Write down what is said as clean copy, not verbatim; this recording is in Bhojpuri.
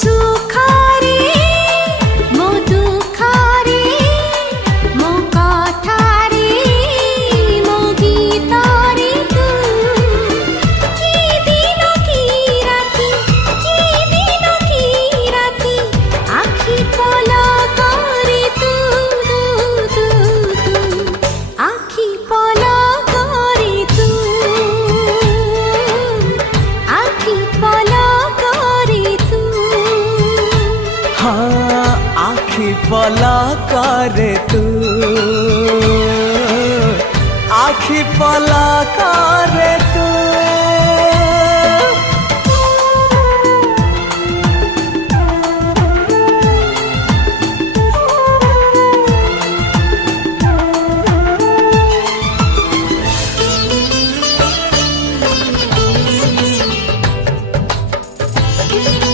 सुखारे मो दुखारे मो कथारे मो गीतारे तू की दिन की राती आखि पलकरे तू आखि पलकरे तू आखि पलकरे तू हाँ आखि पलकरे तू आखि पलकरे